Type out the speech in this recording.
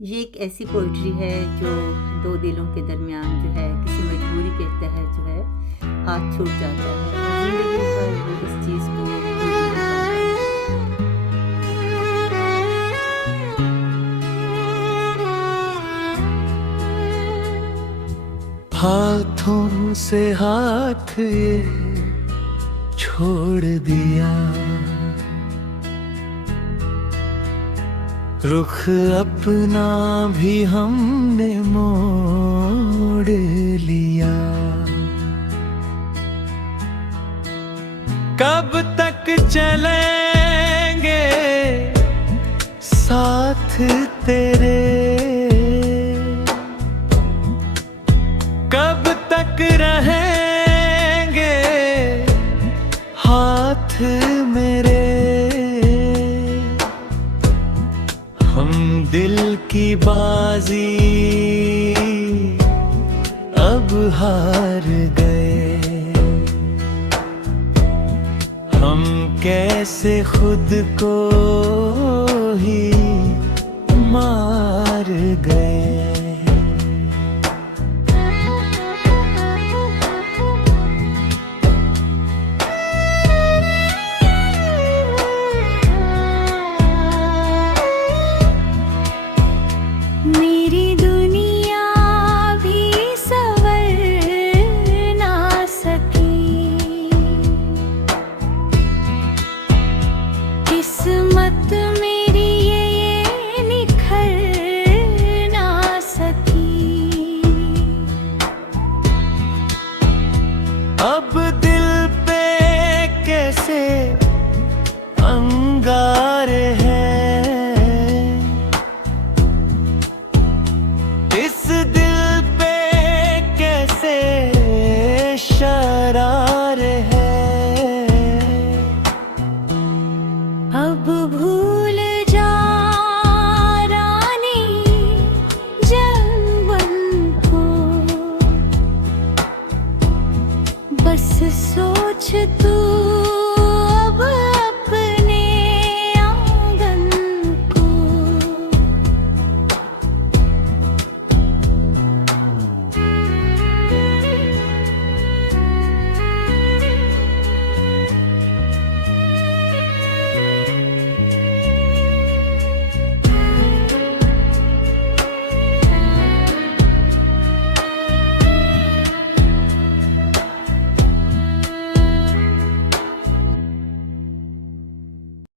ये एक ऐसी पोएट्री है जो दो दिलों के दरमियान जो है किसी मजबूरी के तहत जो है हाथ छूट जाता है और ज़िंदगी भर वो इस चीज़ को भूल नहीं पाता। हाथों से हाथ ये छोड़ दिया, रुख अपना भी हमने मोड़ लिया। कब तक चलेंगे साथ तेरे, कब तक रहेंगे हाथ मेरे। हम दिल की बाजी अब हार गए, हम कैसे खुद को ही मार गए।